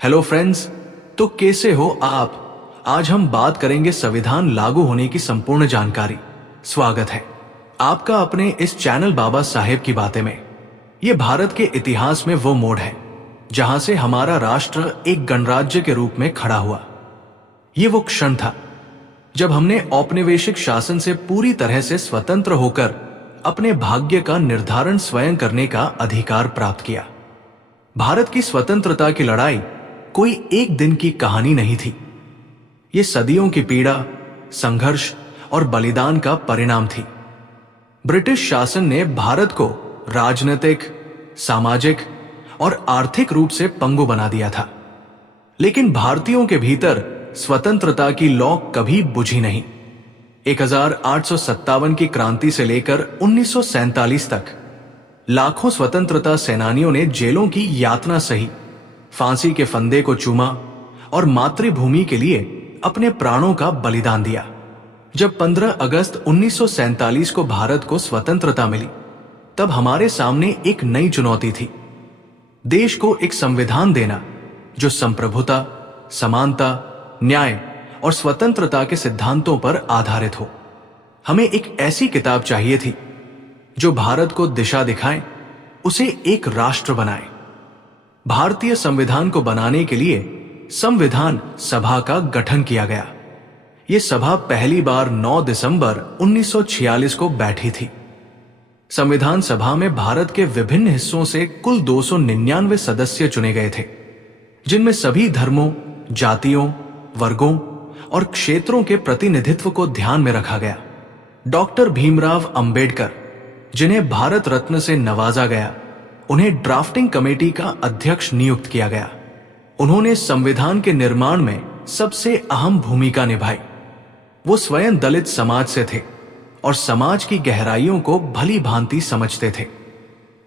Hello friends. तो कैसे हो आप? आज हम बात करेंगे संविधान लागू होने की संपूर्ण जानकारी। स्वागत है आपका अपने इस चैनल बाबा साहेब की बातें में। ये भारत के इतिहास में वो मोड़ है जहां से हमारा राष्ट्र एक गणराज्य के रूप में खड़ा हुआ। ये वो क्षण था जब हमने औपनिवेशिक शासन से पूरी तरह से स्वतंत्र होकर अपने भाग्य का निर्धारण स्वयं करने का अधिकार प्राप्त किया। भारत की स्वतंत्रता की लड़ाई कोई एक दिन की कहानी नहीं थी। ये सदियों की पीड़ा, संघर्ष और बलिदान का परिणाम थी। ब्रिटिश शासन ने भारत को राजनीतिक, सामाजिक और आर्थिक रूप से पंगु बना दिया था, लेकिन भारतीयों के भीतर स्वतंत्रता की लौ कभी बुझी नहीं। 1857 की क्रांति से लेकर 1947 तक लाखों स्वतंत्रता सेनानियों ने जेलों की यातना सही, फांसी के फंदे को चूमा और मातृभूमि के लिए अपने प्राणों का बलिदान दिया। जब 15 अगस्त 1947 को भारत को स्वतंत्रता मिली, तब हमारे सामने एक नई चुनौती थी। देश को एक संविधान देना जो संप्रभुता, समानता, न्याय और स्वतंत्रता के सिद्धांतों पर आधारित हो। हमें एक ऐसी किताब चाहिए थी जो भारत को दिशा दिखाए, उसे एक राष्ट्र बनाए। भारतीय संविधान को बनाने के लिए संविधान सभा का गठन किया गया। यह सभा पहली बार 9 दिसंबर 1946 को बैठी थी। संविधान सभा में भारत के विभिन्न हिस्सों से कुल 299 सदस्य चुने गए थे, जिनमें सभी धर्मों, जातियों, वर्गों और क्षेत्रों के प्रतिनिधित्व को ध्यान में रखा गया। डॉक्टर भीमराव अंबेडकर, जिन्हें भारत रत्न से नवाजा गया, उन्हें ड्राफ्टिंग कमेटी का अध्यक्ष नियुक्त किया गया। उन्होंने संविधान के निर्माण में सबसे अहम भूमिका निभाई। वो स्वयं दलित समाज से थे और समाज की गहराइयों को भली भांति समझते थे।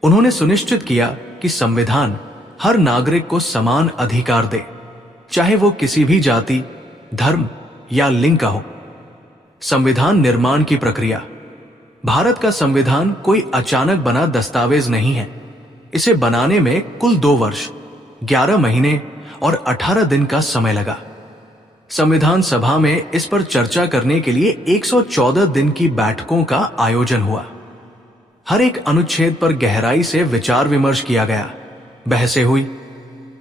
उन्होंने सुनिश्चित किया कि संविधान हर नागरिक को समान अधिकार दे, चाहे वो किसी भी जाति, धर्म या लिंग का हो। संविधान निर्माण की प्रक्रिया। भारत का संविधान कोई अचानक बना दस्तावेज नहीं है। इसे बनाने में कुल 2 वर्ष, 11 महीने और 18 दिन का समय लगा। संविधान सभा में इस पर चर्चा करने के लिए 114 दिन की बैठकों का आयोजन हुआ। हर एक अनुच्छेद पर गहराई से विचार विमर्श किया गया, बहसें हुई,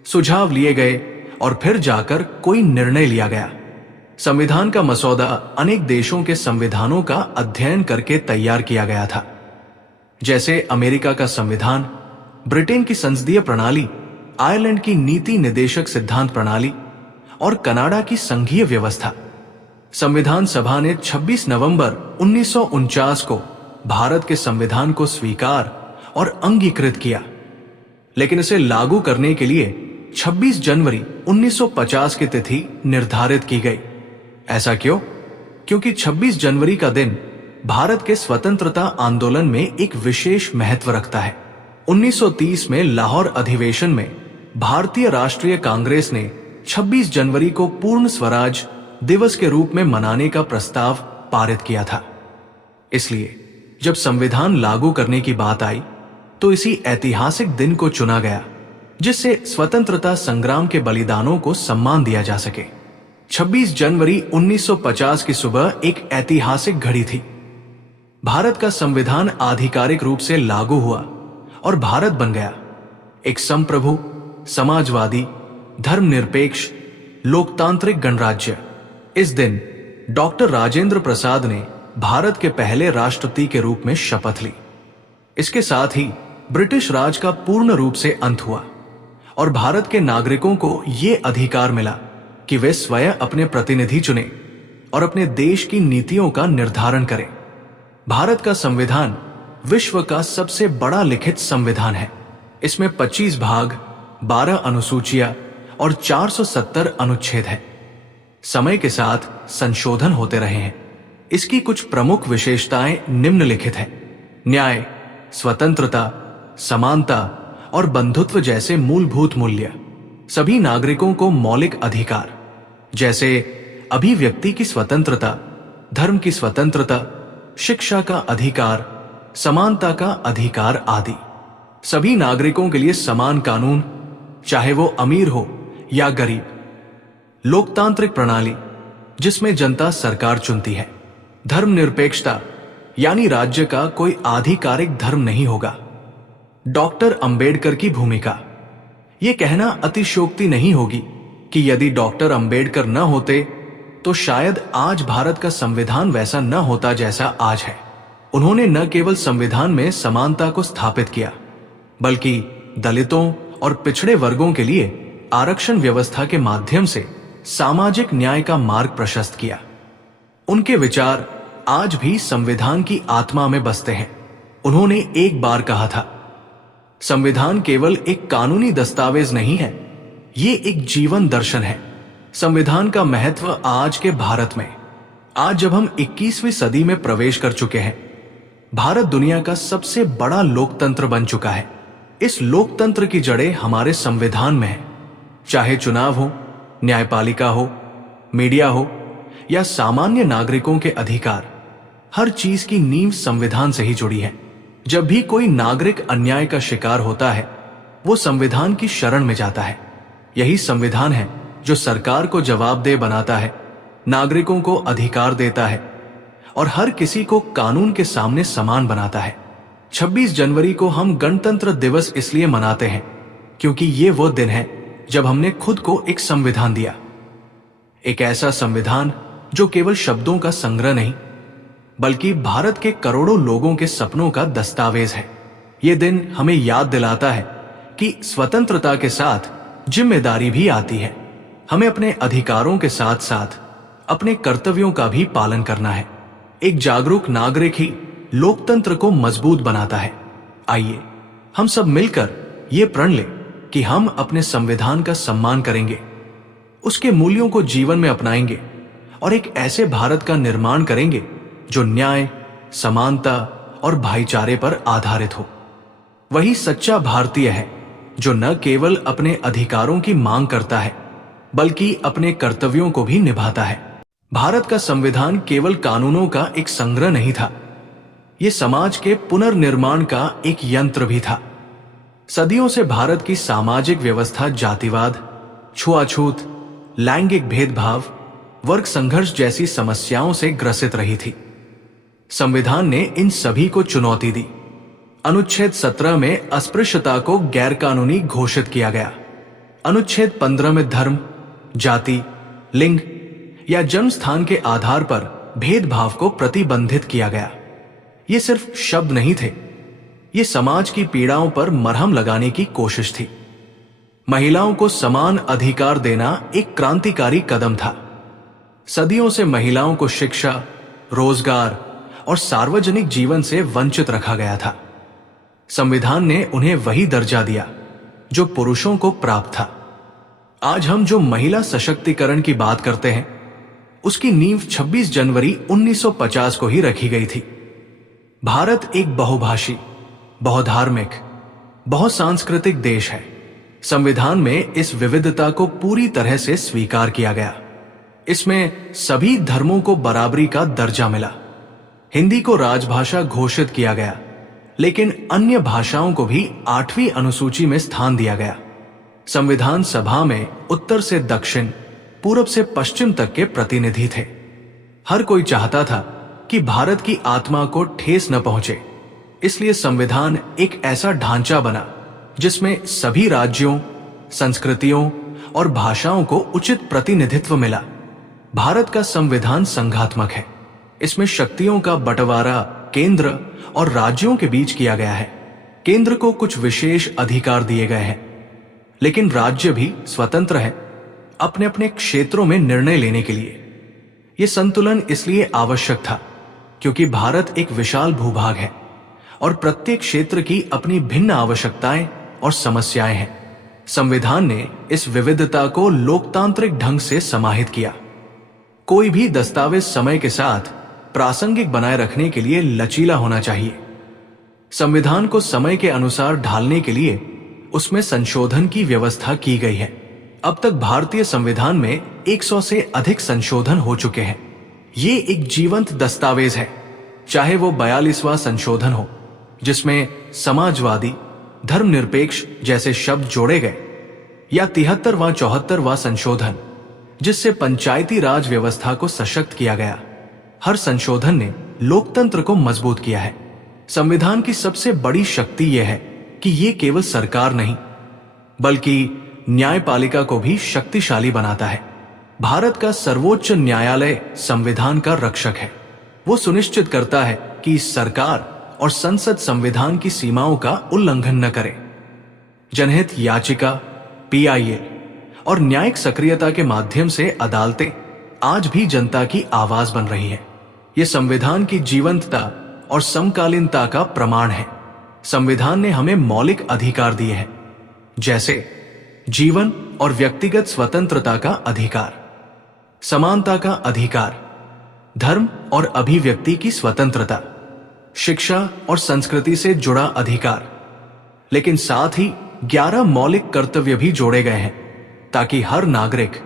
सुझाव लिए गए और फिर जाकर कोई निर्णय लिया गया। संविधान का मसौदा अनेक देशों के संविधानों का अध्ययन करके तैयार किया गया था, जैसे अमेरिका का संविधान, ब्रिटेन की संसदीय प्रणाली, आयरलैंड की नीति निदेशक सिद्धांत प्रणाली और कनाडा की संघीय व्यवस्था। संविधान सभा ने 26 नवंबर 1949 को भारत के संविधान को स्वीकार और अंगीकृत किया, लेकिन इसे लागू करने के लिए 26 जनवरी 1950 की तिथि निर्धारित की गई। ऐसा क्यों? क्योंकि 26 जनवरी का दिन भारत के स्वतंत्रता आंदोलन में एक विशेष महत्व रखता है। 1930 में लाहौर अधिवेशन में भारतीय राष्ट्रीय कांग्रेस ने 26 जनवरी को पूर्ण स्वराज दिवस के रूप में मनाने का प्रस्ताव पारित किया था। इसलिए जब संविधान लागू करने की बात आई, तो इसी ऐतिहासिक दिन को चुना गया जिससे स्वतंत्रता संग्राम के बलिदानों को सम्मान दिया जा सके। 26 जनवरी 1950 की सुबह एक ऐतिहासिक घड़ी थी। भारत का संविधान आधिकारिक रूप से लागू हुआ और भारत बन गया एक संप्रभु, समाजवादी, धर्मनिरपेक्ष, लोकतांत्रिक गणराज्य। इस दिन डॉक्टर राजेंद्र प्रसाद ने भारत के पहले राष्ट्रपति के रूप में शपथ ली। इसके साथ ही ब्रिटिश राज का पूर्ण रूप से अंत हुआ और भारत के नागरिकों को यह अधिकार मिला कि वे स्वयं अपने प्रतिनिधि चुने और अपने देश की नीतियों का निर्धारण करें। भारत का संविधान विश्व का सबसे बड़ा लिखित संविधान है। इसमें 25 भाग, 12 अनुसूचियां और 470 अनुच्छेद हैं। समय के साथ संशोधन होते रहे हैं। इसकी कुछ प्रमुख विशेषताएं निम्नलिखित हैं। न्याय, स्वतंत्रता, समानता और बंधुत्व जैसे मूलभूत मूल्य। सभी नागरिकों को मौलिक अधिकार जैसे अभिव्यक्ति की स्वतंत्रता, धर्म की स्वतंत्रता, शिक्षा का अधिकार, समानता का अधिकार आदि। सभी नागरिकों के लिए समान कानून, चाहे वो अमीर हो या गरीब। लोकतांत्रिक प्रणाली, जिसमें जनता सरकार चुनती है। धर्मनिरपेक्षता, यानी राज्य का कोई आधिकारिक धर्म नहीं होगा। डॉक्टर अंबेडकर की भूमिका। यह कहना अतिशयोक्ति नहीं होगी कि यदि डॉक्टर अंबेडकर न होते तो शायद आज भारत का संविधान वैसा न होता जैसा आज है। उन्होंने न केवल संविधान में समानता को स्थापित किया, बल्कि दलितों और पिछड़े वर्गों के लिए आरक्षण व्यवस्था के माध्यम से सामाजिक न्याय का मार्ग प्रशस्त किया। उनके विचार आज भी संविधान की आत्मा में बसते हैं। उन्होंने एक बार कहा था, संविधान केवल एक कानूनी दस्तावेज नहीं है, ये एक जीवन दर्शन है। संविधान का महत्व आज के भारत में, आज जब हम 21वीं सदी में प्रवेश कर चुके हैं, भारत दुनिया का सबसे बड़ा लोकतंत्र बन चुका है। इस लोकतंत्र की जड़ें हमारे संविधान में है। चाहे चुनाव हो, न्यायपालिका हो, मीडिया हो या सामान्य नागरिकों के अधिकार, हर चीज की नींव संविधान से ही जुड़ी है। जब भी कोई नागरिक अन्याय का शिकार होता है, वो संविधान की शरण में जाता है। यही संविधान है जो सरकार को जवाबदेह बनाता है, नागरिकों को अधिकार देता है और हर किसी को कानून के सामने समान बनाता है। 26 जनवरी को हम गणतंत्र दिवस इसलिए मनाते हैं क्योंकि ये वो दिन है जब हमने खुद को एक संविधान दिया। एक ऐसा संविधान जो केवल शब्दों का संग्रह नहीं, बल्कि भारत के करोड़ों लोगों के सपनों का दस्तावेज है। ये दिन हमें याद दिलाता है कि स्वतंत्रता के साथ जिम्मेदारी भी आती है। हमें अपने अधिकारों के साथ साथ अपने कर्तव्यों का भी पालन करना है। एक जागरूक नागरिक ही लोकतंत्र को मजबूत बनाता है। आइए हम सब मिलकर ये प्रण लें कि हम अपने संविधान का सम्मान करेंगे, उसके मूल्यों को जीवन में अपनाएंगे और एक ऐसे भारत का निर्माण करेंगे जो न्याय, समानता और भाईचारे पर आधारित हो। वही सच्चा भारतीय है जो न केवल अपने अधिकारों की मांग करता है, बल्कि अपने कर्तव्यों को भी निभाता है। भारत का संविधान केवल कानूनों का एक संग्रह नहीं था, ये समाज के पुनर्निर्माण का एक यंत्र भी था। सदियों से भारत की सामाजिक व्यवस्था जातिवाद, छुआछूत, लैंगिक भेदभाव, वर्ग संघर्ष जैसी समस्याओं से ग्रसित रही थी। संविधान ने इन सभी को चुनौती दी। अनुच्छेद 17 में अस्पृश्यता को गैरकानूनी घोषित किया गया। अनुच्छेद 15 में धर्म, जाति, लिंग या जन्म स्थान के आधार पर भेदभाव को प्रतिबंधित किया गया। ये सिर्फ शब्द नहीं थे, ये समाज की पीड़ाओं पर मरहम लगाने की कोशिश थी। महिलाओं को समान अधिकार देना एक क्रांतिकारी कदम था। सदियों से महिलाओं को शिक्षा, रोजगार और सार्वजनिक जीवन से वंचित रखा गया था। संविधान ने उन्हें वही दर्जा दिया जो पुरुषों को प्राप्त था। आज हम जो महिला सशक्तिकरण की बात करते हैं, उसकी नींव 26 जनवरी 1950 को ही रखी गई थी। भारत एक बहुभाषी, बहुधार्मिक, बहुसांस्कृतिक देश है। संविधान में इस विविधता को पूरी तरह से स्वीकार किया गया। इसमें सभी धर्मों को बराबरी का दर्जा मिला। हिंदी को राजभाषा घोषित किया गया, लेकिन अन्य भाषाओं को भी 8वीं अनुसूची में स्थान दिया गया। संविधान सभा में उत्तर से दक्षिण, पूरब से पश्चिम तक के प्रतिनिधि थे। हर कोई चाहता था कि भारत की आत्मा को ठेस न पहुंचे, इसलिए संविधान एक ऐसा ढांचा बना जिसमें सभी राज्यों, संस्कृतियों और भाषाओं को उचित प्रतिनिधित्व मिला। भारत का संविधान संघात्मक है। इसमें शक्तियों का बंटवारा केंद्र और राज्यों के बीच किया गया है। केंद्र को कुछ विशेष अधिकार दिए गए हैं, लेकिन राज्य भी स्वतंत्र है अपने अपने क्षेत्रों में निर्णय लेने के लिए। यह संतुलन इसलिए आवश्यक था क्योंकि भारत एक विशाल भूभाग है और प्रत्येक क्षेत्र की अपनी भिन्न आवश्यकताएं और समस्याएं हैं। संविधान ने इस विविधता को लोकतांत्रिक ढंग से समाहित किया। कोई भी दस्तावेज समय के साथ प्रासंगिक बनाए रखने के लिए लचीला होना चाहिए। संविधान को समय के अनुसार ढालने के लिए उसमें संशोधन की व्यवस्था की गई है। अब तक भारतीय संविधान में 100 से अधिक संशोधन हो चुके हैं। ये एक जीवंत दस्तावेज है, चाहे वो 42वां संशोधन हो जिसमें समाजवादी, धर्मनिरपेक्ष जैसे शब्द जोड़े गए, या 73वां 74वां संशोधन, जिससे पंचायती राज व्यवस्था को सशक्त किया गया। हर संशोधन ने लोकतंत्र को मजबूत किया है। संविधान की सबसे बड़ी शक्ति यह है कि ये केवल सरकार नहीं बल्कि न्यायपालिका को भी शक्तिशाली बनाता है। भारत का सर्वोच्च न्यायालय संविधान का रक्षक है। वो सुनिश्चित करता है कि सरकार और संसद संविधान की सीमाओं का उल्लंघन न करे। जनहित याचिका, पीआईएल और न्यायिक सक्रियता के माध्यम से अदालतें आज भी जनता की आवाज बन रही है। ये संविधान की जीवंतता और समकालीनता का प्रमाण है। संविधान ने हमें मौलिक अधिकार दिए हैं, जैसे जीवन और व्यक्तिगत स्वतंत्रता का अधिकार, समानता का अधिकार, धर्म और अभिव्यक्ति की स्वतंत्रता, शिक्षा और संस्कृति से जुड़ा अधिकार। लेकिन साथ ही 11 मौलिक कर्तव्य भी जोड़े गए हैं ताकि हर नागरिक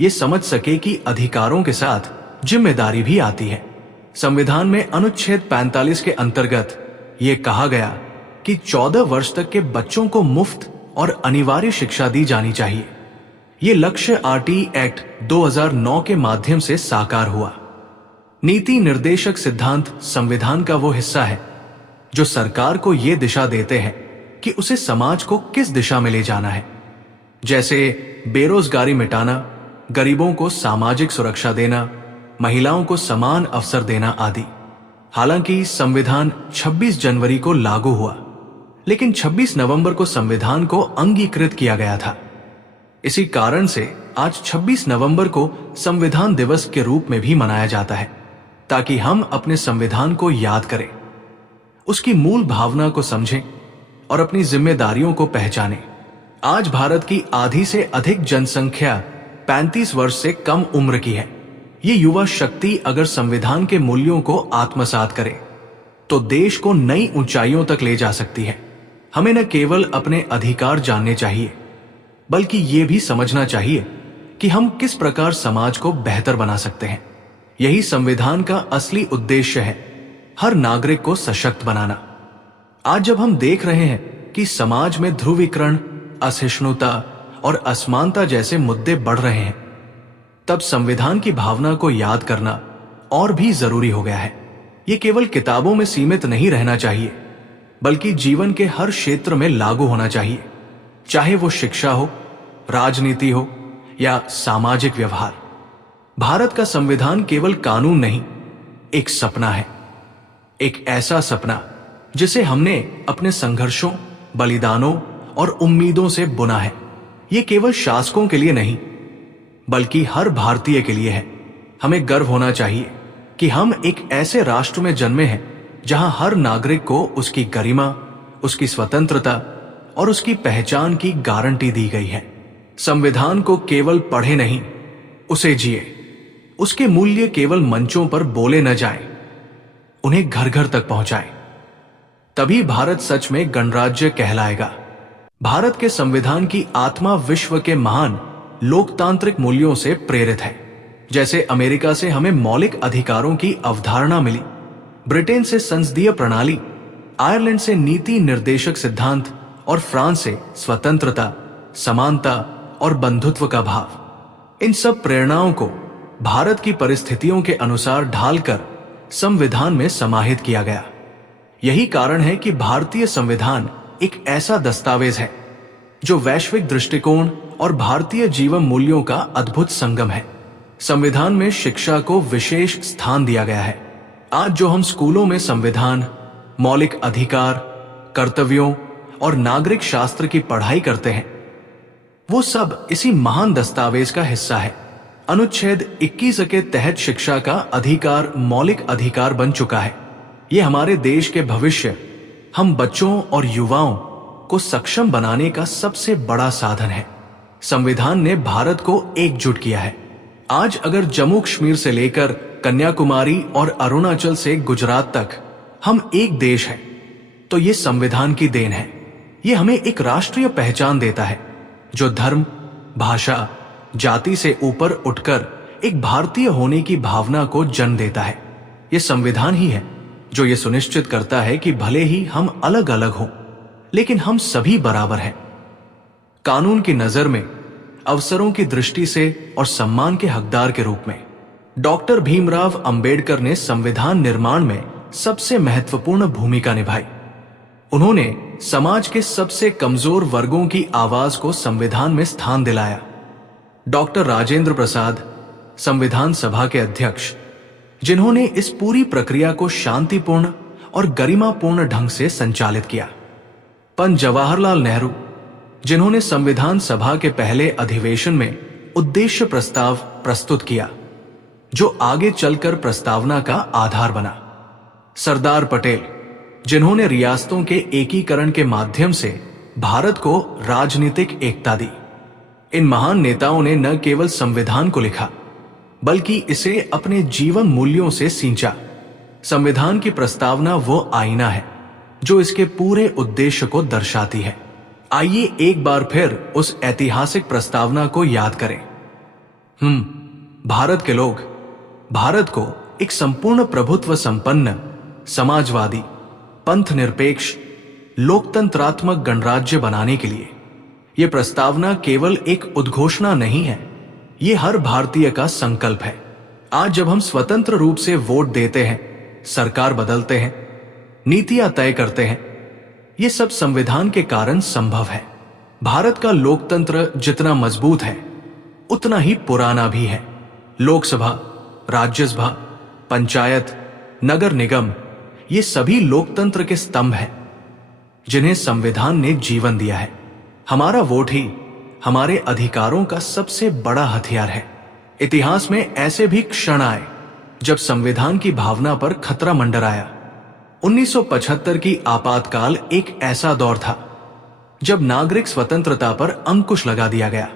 ये समझ सके कि अधिकारों के साथ जिम्मेदारी भी आती है। संविधान में अनुच्छेद 45 के अंतर्गत ये कहा गया कि 14 वर्ष तक के बच्चों को मुफ्त और अनिवार्य शिक्षा दी जानी चाहिए। ये लक्ष्य आरटी एक्ट 2009 के माध्यम से साकार हुआ। नीति निर्देशक सिद्धांत संविधान का वो हिस्सा है जो सरकार को ये दिशा देते हैं कि उसे समाज को किस दिशा में ले जाना है, जैसे बेरोजगारी मिटाना, गरीबों को सामाजिक सुरक्षा देना, महिलाओं को समान अवसर देना आदि। हालांकि संविधान 26 जनवरी को लागू हुआ, लेकिन 26 नवंबर को संविधान को अंगीकृत किया गया था। इसी कारण से आज 26 नवंबर को संविधान दिवस के रूप में भी मनाया जाता है, ताकि हम अपने संविधान को याद करें, उसकी मूल भावना को समझें और अपनी जिम्मेदारियों को पहचानें। आज भारत की आधी से अधिक जनसंख्या 35 वर्ष से कम उम्र की है। ये युवा शक्ति अगर संविधान के मूल्यों को आत्मसात करे तो देश को नई ऊंचाइयों तक ले जा सकती है। हमें न केवल अपने अधिकार जानने चाहिए, बल्कि ये भी समझना चाहिए कि हम किस प्रकार समाज को बेहतर बना सकते हैं। यही संविधान का असली उद्देश्य है, हर नागरिक को सशक्त बनाना। आज जब हम देख रहे हैं कि समाज में ध्रुवीकरण, असहिष्णुता और असमानता जैसे मुद्दे बढ़ रहे हैं, तब संविधान की भावना को याद करना और भी जरूरी हो गया है। ये केवल किताबों में सीमित नहीं रहना चाहिए, बल्कि जीवन के हर क्षेत्र में लागू होना चाहिए, चाहे वो शिक्षा हो, राजनीति हो या सामाजिक व्यवहार। भारत का संविधान केवल कानून नहीं, एक सपना है। एक ऐसा सपना जिसे हमने अपने संघर्षों, बलिदानों और उम्मीदों से बुना है। ये केवल शासकों के लिए नहीं, बल्कि हर भारतीय के लिए है। हमें गर्व होना चाहिए कि हम एक ऐसे राष्ट्र में जन्मे हैं जहां हर नागरिक को उसकी गरिमा, उसकी स्वतंत्रता और उसकी पहचान की गारंटी दी गई है। संविधान को केवल पढ़े नहीं, उसे जिए। उसके मूल्य केवल मंचों पर बोले न जाएं, उन्हें घर घर तक पहुंचाएं। तभी भारत सच में गणराज्य कहलाएगा। भारत के संविधान की आत्मा विश्व के महान लोकतांत्रिक मूल्यों से प्रेरित है। जैसे अमेरिका से हमें मौलिक अधिकारों की अवधारणा मिली, ब्रिटेन से संसदीय प्रणाली, आयरलैंड से नीति निर्देशक सिद्धांत और फ्रांस से स्वतंत्रता, समानता और बंधुत्व का भाव। इन सब प्रेरणाओं को भारत की परिस्थितियों के अनुसार ढालकर संविधान में समाहित किया गया। यही कारण है कि भारतीय संविधान एक ऐसा दस्तावेज है जो वैश्विक दृष्टिकोण और भारतीय जीवन मूल्यों का अद्भुत संगम है। संविधान में शिक्षा को विशेष स्थान दिया गया है। आज जो हम स्कूलों में संविधान, मौलिक अधिकार, कर्तव्यों और नागरिक शास्त्र की पढ़ाई करते हैं, वो सब इसी महान दस्तावेज का हिस्सा है। अनुच्छेद 21 के तहत शिक्षा का अधिकार मौलिक अधिकार बन चुका है। ये हमारे देश के भविष्य, हम बच्चों और युवाओं को सक्षम बनाने का सबसे बड़ा साधन है। संविधान ने भारत को एकजुट किया है। आज अगर जम्मू कश्मीर से लेकर कन्याकुमारी और अरुणाचल से गुजरात तक हम एक देश हैं, तो ये संविधान की देन है। ये हमें एक राष्ट्रीय पहचान देता है जो धर्म, भाषा, जाति से ऊपर उठकर एक भारतीय होने की भावना को जन्म देता है। ये संविधान ही है जो ये सुनिश्चित करता है कि भले ही हम अलग अलग हों, लेकिन हम सभी बराबर हैं। कानून की नजर में, अवसरों की दृष्टि से और सम्मान के हकदार के रूप में। डॉक्टर भीमराव अंबेडकर ने संविधान निर्माण में सबसे महत्वपूर्ण भूमिका निभाई। उन्होंने समाज के सबसे कमजोर वर्गों की आवाज को संविधान में स्थान दिलाया। डॉक्टर राजेंद्र प्रसाद, संविधान सभा के अध्यक्ष, जिन्होंने इस पूरी प्रक्रिया को शांतिपूर्ण और गरिमापूर्ण ढंग से संचालित किया। पंडित जवाहरलाल नेहरू, जिन्होंने संविधान सभा के पहले अधिवेशन में उद्देश्य प्रस्ताव प्रस्तुत किया, जो आगे चलकर प्रस्तावना का आधार बना। सरदार पटेल, जिन्होंने रियासतों के एकीकरण के माध्यम से भारत को राजनीतिक एकता दी। इन महान नेताओं ने न केवल संविधान को लिखा, बल्कि इसे अपने जीवन मूल्यों से सींचा। संविधान की प्रस्तावना वो आईना है जो इसके पूरे उद्देश्य को दर्शाती है। आइए एक बार फिर उस ऐतिहासिक प्रस्तावना को याद करें। भारत के लोग भारत को एक संपूर्ण प्रभुत्व संपन्न, समाजवादी, पंथ निरपेक्ष, लोकतंत्रात्मक गणराज्य बनाने के लिए यह प्रस्तावना केवल एक उद्घोषणा नहीं है, ये हर भारतीय का संकल्प है। आज जब हम स्वतंत्र रूप से वोट देते हैं, सरकार बदलते हैं, नीतियां तय करते हैं, ये सब संविधान के कारण संभव है। भारत का लोकतंत्र जितना मजबूत है, उतना ही पुराना भी है। लोकसभा, राज्यसभा, पंचायत, नगर निगम, ये सभी लोकतंत्र के स्तंभ हैं, जिन्हें संविधान ने जीवन दिया है। हमारा वोट ही हमारे अधिकारों का सबसे बड़ा हथियार है। इतिहास में ऐसे भी क्षण आए जब संविधान की भावना पर खतरा मंडराया। 1975 की आपातकाल एक ऐसा दौर था जब नागरिक स्वतंत्रता पर अंकुश लगा दिया गया,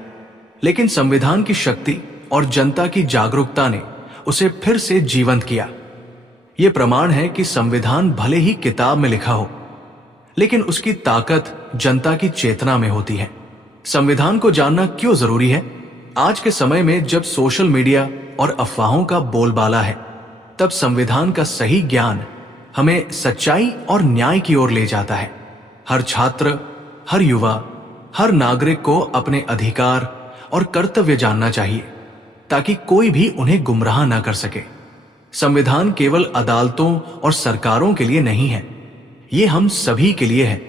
लेकिन संविधान की शक्ति और जनता की जागरूकता ने उसे फिर से जीवंत किया। यह प्रमाण है कि संविधान भले ही किताब में लिखा हो, लेकिन उसकी ताकत जनता की चेतना में होती है। संविधान को जानना क्यों जरूरी है? आज के समय में जब सोशल मीडिया और अफवाहों का बोलबाला है, तब संविधान का सही ज्ञान हमें सच्चाई और न्याय की ओर ले जाता है। हर छात्र, हर युवा, हर नागरिक को अपने अधिकार और कर्तव्य जानना चाहिए, ताकि कोई भी उन्हें गुमराह ना कर सके। संविधान केवल अदालतों और सरकारों के लिए नहीं है, ये हम सभी के लिए है।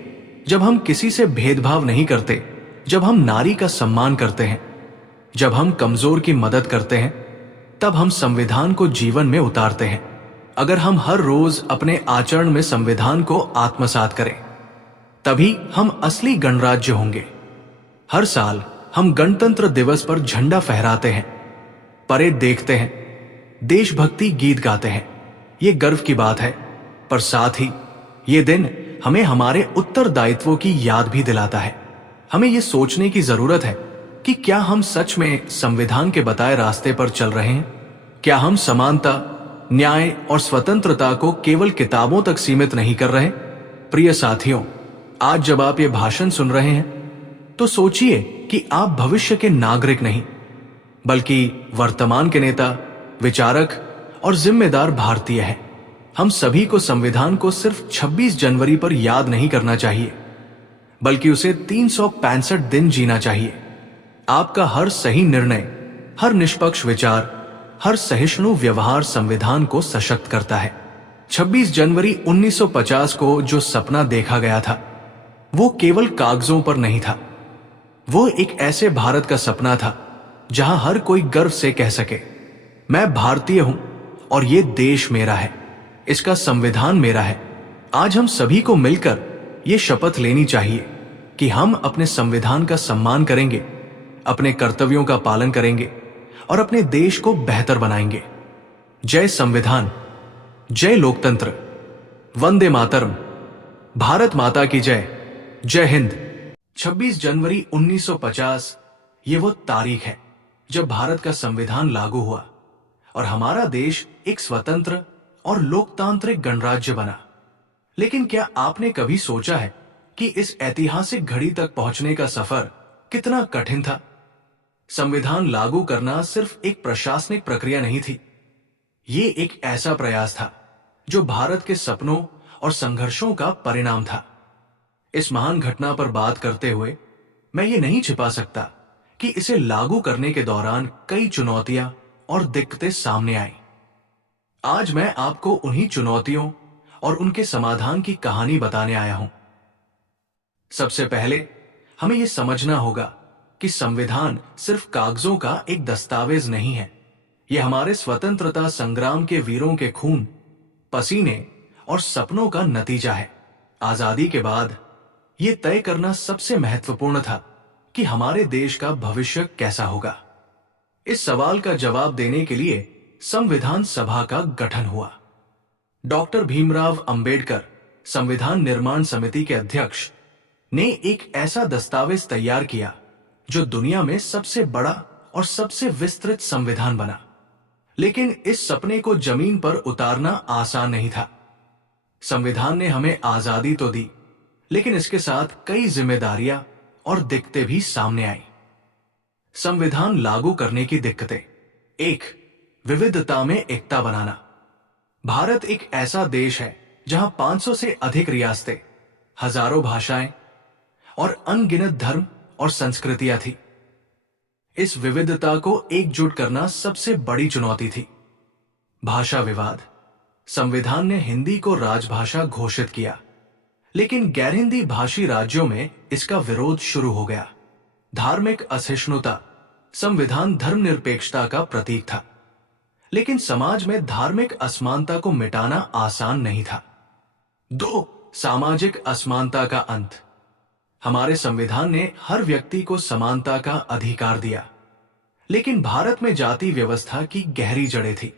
जब हम किसी से भेदभाव नहीं करते, जब हम नारी का सम्मान करते हैं, जब हम कमजोर की मदद करते हैं, तब हम संविधान को जीवन में उतारते हैं। अगर हम हर रोज अपने आचरण में संविधान को आत्मसात करें, तभी हम असली गणराज्य होंगे। हर साल हम गणतंत्र दिवस पर झंडा फहराते हैं, परेड देखते हैं, देशभक्ति गीत गाते हैं। ये गर्व की बात है, पर साथ ही ये दिन हमें हमारे उत्तरदायित्वों की याद भी दिलाता है। हमें ये सोचने की जरूरत है कि क्या हम सच में संविधान के बताए रास्ते पर चल रहे हैं? क्या हम समानता, न्याय और स्वतंत्रता को केवल किताबों तक सीमित नहीं कर रहे? प्रिय साथियों, आज जब आप ये भाषण सुन रहे हैं, तो सोचिए कि आप भविष्य के नागरिक नहीं, बल्कि वर्तमान के नेता, विचारक और जिम्मेदार भारतीय हैं। हम सभी को संविधान को सिर्फ 26 जनवरी पर याद नहीं करना चाहिए, बल्कि उसे 365 दिन जीना चाहिए। आपका हर सही निर्णय, हर निष्पक्ष विचार, हर सहिष्णु व्यवहार संविधान को सशक्त करता है। 26 जनवरी 1950 को जो सपना देखा गया था, वो केवल कागजों पर नहीं था। वो एक ऐसे भारत का सपना था जहां हर कोई गर्व से कह सके, मैं भारतीय हूं और ये देश मेरा है, इसका संविधान मेरा है। आज हम सभी को मिलकर ये शपथ लेनी चाहिए कि हम अपने संविधान का सम्मान करेंगे, अपने कर्तव्यों का पालन करेंगे और अपने देश को बेहतर बनाएंगे। जय संविधान, जय लोकतंत्र, वंदे मातरम, भारत माता की जय, जय हिंद। 26 जनवरी 1950 ये वो तारीख है जब भारत का संविधान लागू हुआ और हमारा देश एक स्वतंत्र और लोकतांत्रिक गणराज्य बना। लेकिन क्या आपने कभी सोचा है कि इस ऐतिहासिक घड़ी तक पहुंचने का सफर कितना कठिन था? संविधान लागू करना सिर्फ एक प्रशासनिक प्रक्रिया नहीं थी, ये एक ऐसा प्रयास था जो भारत के सपनों और संघर्षों का परिणाम था। इस महान घटना पर बात करते हुए मैं ये नहीं छिपा सकता कि इसे लागू करने के दौरान कई चुनौतियां और दिक्कतें सामने आई। आज मैं आपको उन्हीं चुनौतियों और उनके समाधान की कहानी बताने आया हूं। सबसे पहले हमें यह समझना होगा कि संविधान सिर्फ कागजों का एक दस्तावेज नहीं है। यह हमारे स्वतंत्रता संग्राम के वीरों के खून, पसीने और सपनों का नतीजा है। आजादी के बाद यह तय करना सबसे महत्वपूर्ण था कि हमारे देश का भविष्य कैसा होगा। इस सवाल का जवाब देने के लिए संविधान सभा का गठन हुआ। डॉक्टर भीमराव अंबेडकर, संविधान निर्माण समिति के अध्यक्ष, ने एक ऐसा दस्तावेज तैयार किया जो दुनिया में सबसे बड़ा और सबसे विस्तृत संविधान बना। लेकिन इस सपने को जमीन पर उतारना आसान नहीं था। संविधान ने हमें आजादी तो दी, लेकिन इसके साथ कई जिम्मेदारियां और दिक्कतें भी सामने आई। संविधान लागू करने की दिक्कतें। 1. विविधता में एकता बनाना। भारत एक ऐसा देश है जहां 500 से अधिक रियासतें, हजारों भाषाएं और अनगिनत धर्म और संस्कृतियां थी। इस विविधता को एकजुट करना सबसे बड़ी चुनौती थी। भाषा विवाद। संविधान ने हिंदी को राजभाषा घोषित किया, लेकिन गैर हिंदी भाषी राज्यों में इसका विरोध शुरू हो गया। धार्मिक असहिष्णुता। संविधान धर्मनिरपेक्षता का प्रतीक था, लेकिन समाज में धार्मिक असमानता को मिटाना आसान नहीं था। 2. सामाजिक असमानता का अंत। हमारे संविधान ने हर व्यक्ति को समानता का अधिकार दिया, लेकिन भारत में जाति व्यवस्था की गहरी जड़ें थी।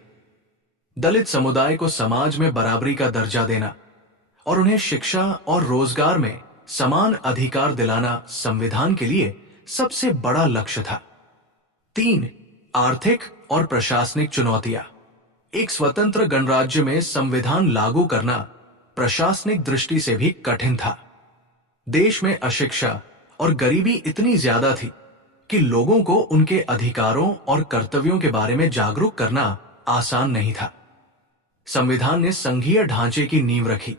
दलित समुदाय को समाज में बराबरी का दर्जा देना और उन्हें शिक्षा और रोजगार में समान अधिकार दिलाना संविधान के लिए सबसे बड़ा लक्ष्य था। 3. आर्थिक और प्रशासनिक चुनौतियां। एक स्वतंत्र गणराज्य में संविधान लागू करना प्रशासनिक दृष्टि से भी कठिन था। देश में अशिक्षा और गरीबी इतनी ज्यादा थी कि लोगों को उनके अधिकारों और कर्तव्यों के बारे में जागरूक करना आसान नहीं था। संविधान ने संघीय ढांचे की नींव रखी,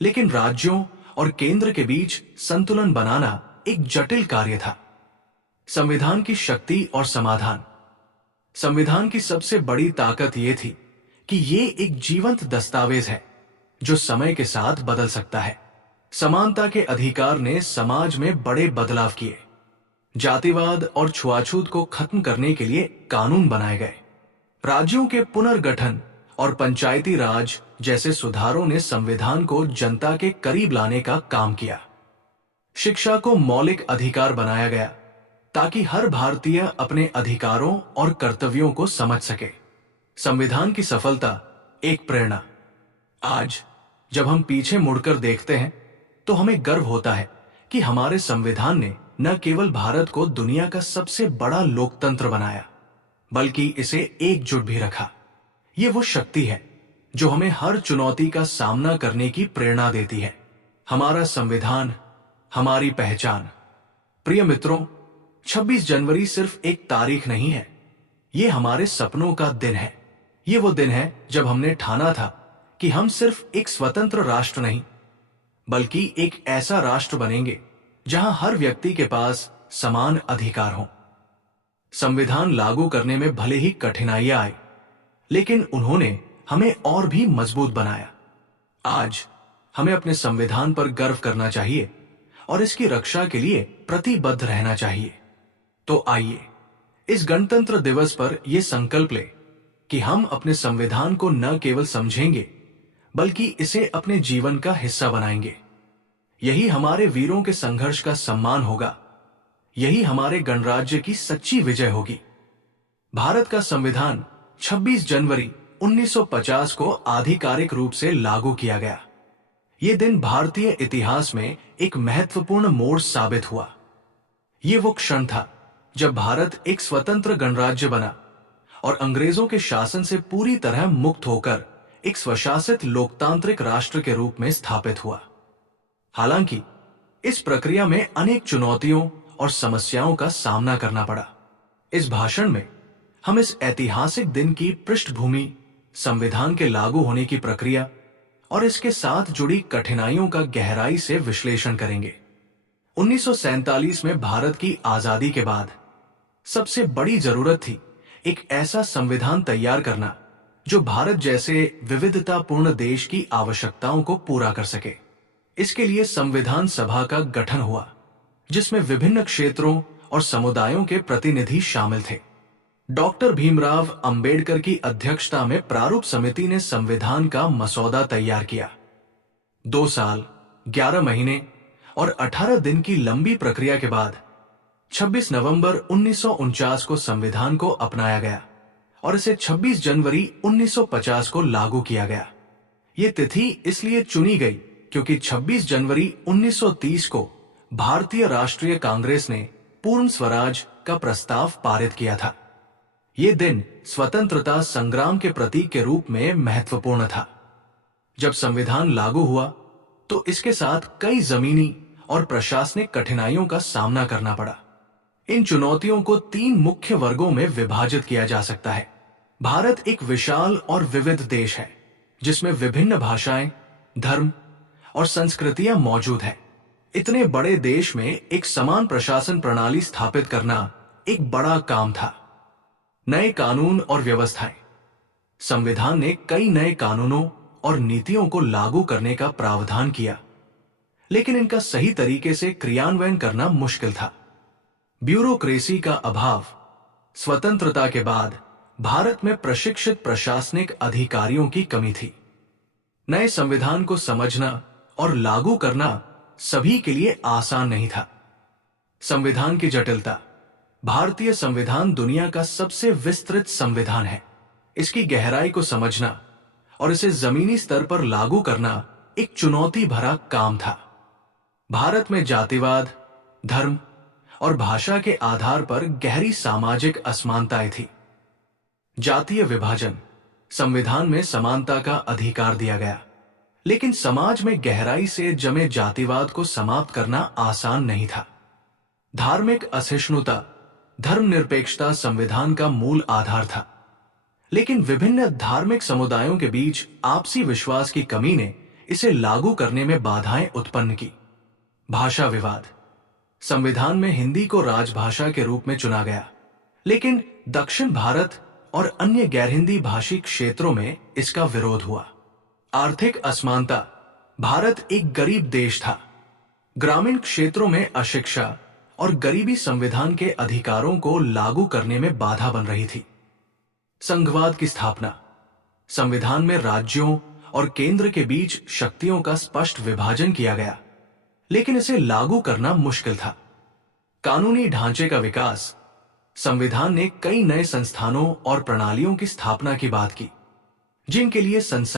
लेकिन राज्यों और केंद्र के बीच संतुलन बनाना एक जटिल कार्य था। संविधान की शक्ति और समाधान। संविधान की सबसे बड़ी ताकत यह थी कि यह एक जीवंत दस्तावेज है जो समय के साथ बदल सकता है। समानता के अधिकार ने समाज में बड़े बदलाव किए। जातिवाद और छुआछूत को खत्म करने के लिए कानून बनाए गए। राज्यों के पुनर्गठन और पंचायती राज जैसे सुधारों ने संविधान को जनता के करीब लाने का काम किया। शिक्षा को मौलिक अधिकार बनाया गया ताकि हर भारतीय अपने अधिकारों और कर्तव्यों को समझ सके। संविधान की सफलता एक प्रेरणा। आज जब हम पीछे मुड़कर देखते हैं तो हमें गर्व होता है कि हमारे संविधान ने न केवल भारत को दुनिया का सबसे बड़ा लोकतंत्र बनाया, बल्कि इसे एकजुट भी रखा। ये वो शक्ति है जो हमें हर चुनौती का सामना करने की प्रेरणा देती है। हमारा संविधान, हमारी पहचान। प्रिय मित्रों, 26 जनवरी सिर्फ एक तारीख नहीं है, ये हमारे सपनों का दिन है। ये वो दिन है जब हमने ठाना था कि हम सिर्फ एक स्वतंत्र राष्ट्र नहीं, बल्कि एक ऐसा राष्ट्र बनेंगे जहां हर व्यक्ति के पास समान अधिकार हों। संविधान लागू करने में भले ही कठिनाइयां आई, लेकिन उन्होंने हमें और भी मजबूत बनाया। आज हमें अपने संविधान पर गर्व करना चाहिए और इसकी रक्षा के लिए प्रतिबद्ध रहना चाहिए। तो आइए इस गणतंत्र दिवस पर यह संकल्प ले कि हम अपने संविधान को न केवल समझेंगे, बल्कि इसे अपने जीवन का हिस्सा बनाएंगे। यही हमारे वीरों के संघर्ष का सम्मान होगा। यही हमारे गणराज्य की सच्ची विजय होगी। भारत का संविधान 26 जनवरी 1950 को आधिकारिक रूप से लागू किया गया। यह दिन भारतीय इतिहास में एक महत्वपूर्ण मोड़ साबित हुआ। यह वो क्षण था जब भारत एक स्वतंत्र गणराज्य बना और अंग्रेजों के शासन से पूरी तरह मुक्त होकर एक स्वशासित लोकतांत्रिक राष्ट्र के रूप में स्थापित हुआ। हालांकि इस प्रक्रिया में अनेक चुनौतियों और समस्याओं का सामना करना पड़ा। इस भाषण में हम इस ऐतिहासिक दिन की पृष्ठभूमि, संविधान के लागू होने की प्रक्रिया और इसके साथ जुड़ी कठिनाइयों का गहराई से विश्लेषण करेंगे। 1947 में भारत की आजादी के बाद सबसे बड़ी जरूरत थी एक ऐसा संविधान तैयार करना जो भारत जैसे विविधतापूर्ण देश की आवश्यकताओं को पूरा कर सके। इसके लिए संविधान सभा का गठन हुआ, जिसमें विभिन्न क्षेत्रों और समुदायों के प्रतिनिधि शामिल थे। डॉक्टर भीमराव अंबेडकर की अध्यक्षता में प्रारूप समिति ने संविधान का मसौदा तैयार किया। 2 साल, 11 महीने और 18 दिन की लंबी प्रक्रिया के बाद 26 नवंबर 1949 को संविधान को अपनाया गया और इसे 26 जनवरी 1950 को लागू किया गया। ये तिथि इसलिए चुनी गई क्योंकि 26 जनवरी 1930 को भारतीय राष्ट्रीय कांग्रेस ने पूर्ण स्वराज का प्रस्ताव पारित किया था। ये दिन स्वतंत्रता संग्राम के प्रतीक के रूप में महत्वपूर्ण था। जब संविधान लागू हुआ तो इसके साथ कई जमीनी और प्रशासनिक कठिनाइयों का सामना करना पड़ा। इन चुनौतियों को 3 मुख्य वर्गों में विभाजित किया जा सकता है। भारत एक विशाल और विविध देश है, जिसमें विभिन्न भाषाएं, धर्म और संस्कृतियां मौजूद हैं। इतने बड़े देश में एक समान प्रशासन प्रणाली स्थापित करना एक बड़ा काम था। नए कानून और व्यवस्थाएं। संविधान ने कई नए कानूनों और नीतियों को लागू करने का प्रावधान किया, लेकिन इनका सही तरीके से क्रियान्वयन करना मुश्किल था। ब्यूरोक्रेसी का अभाव। स्वतंत्रता के बाद भारत में प्रशिक्षित प्रशासनिक अधिकारियों की कमी थी। नए संविधान को समझना और लागू करना सभी के लिए आसान नहीं था। संविधान की जटिलता। भारतीय संविधान दुनिया का सबसे विस्तृत संविधान है। इसकी गहराई को समझना और इसे जमीनी स्तर पर लागू करना एक चुनौती भरा काम था। भारत में जातिवाद, धर्म और भाषा के आधार पर गहरी सामाजिक असमानताएं थी। जातीय विभाजन। संविधान में समानता का अधिकार दिया गया, लेकिन समाज में गहराई से जमे जातिवाद को समाप्त करना आसान नहीं था। धार्मिक असहिष्णुता। धर्मनिरपेक्षता संविधान का मूल आधार था, लेकिन विभिन्न धार्मिक समुदायों के बीच आपसी विश्वास की कमी ने इसे लागू करने में बाधाएं उत्पन्न की। भाषा विवाद। संविधान में हिंदी को राजभाषा के रूप में चुना गया, लेकिन दक्षिण भारत और अन्य गैर हिंदी भाषी क्षेत्रों में इसका विरोध हुआ। आर्थिक असमानता। भारत एक गरीब देश था। ग्रामीण क्षेत्रों में अशिक्षा और गरीबी संविधान के अधिकारों को लागू करने में बाधा बन रही थी। संघवाद की स्थापना। संविधान में राज्यों और केंद्र के बीच शक्तियों का स्पष्ट विभाजन किया गया, लेकिन इसे लागू करना मुश्किल था। कानूनी ढांचे का विकास। संविधान ने कई नए संस्थानों और प्रणालियों की स्थापना की बात की, जिनके लिए संसद